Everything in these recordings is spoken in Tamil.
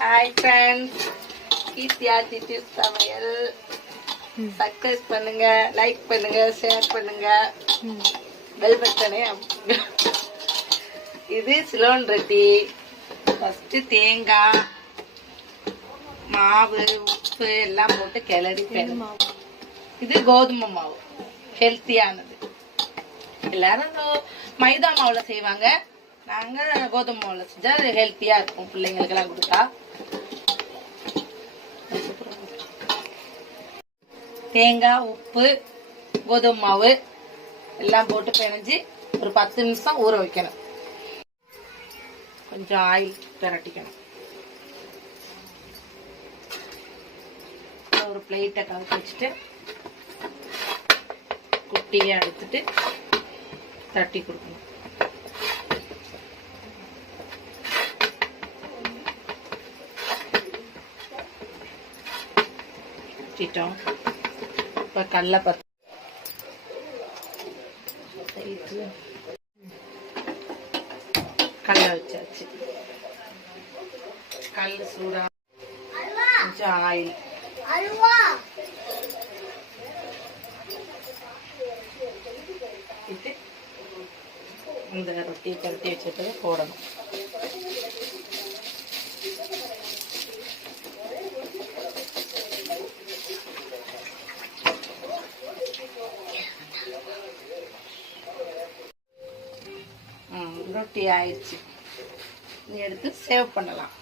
ஹாய் ஃப்ரெண்ட்ஸ், கீர்த்தியா டியூப் சமையல் சப்ஸ்கிரைப் பண்ணுங்க, லைக் பண்ணுங்க, ஷேர் பண்ணுங்க, பெல் பட்டனை அமுக்குங்க. இது சிலோன் ரொட்டி. ஃபர்ஸ்ட் தேங்காய், மாவு, உப்பு எல்லாம் போட்டு கிளறி பெறணும். இது கோதுமை மாவு, ஹெல்த்தியானது. எல்லாரும் மைதா மாவுல செய்வாங்க, நாங்க கோதுமை மாவுல செஞ்சா ஹெல்த்தியா இருக்கும் பிள்ளைங்களுக்கு எல்லாம் கொடுத்தா. தேங்காய், உப்பு, கோதுமை மாவு எல்லாம் போட்டு பிணைஞ்சு ஒரு 10 நிமிஷம் ஊற வைக்கணும். கொஞ்சம் ஆயில் பிரட்டிக்கணும். ஒரு பிளேட்டை கவுத்து வச்சுட்டு குட்டியை எடுத்துட்டு தட்டி கொடுக்கணும். இப்ப கடலை கடலை வச்சாச்சு. கல் சூடா, கொஞ்சம் ஆயில், இந்த ரொட்டி பரட்டி வச்சுட்டு போடணும். ரொட்டி ஆயிடுச்சு. நீ எடுத்து சேவ் பண்ணலாம்.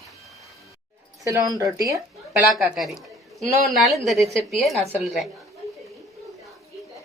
சிலோன் ரொட்டியும் பிளாக்கா கறி. இன்னொரு நாள் இந்த ரெசிபியை நான் சொல்றேன்.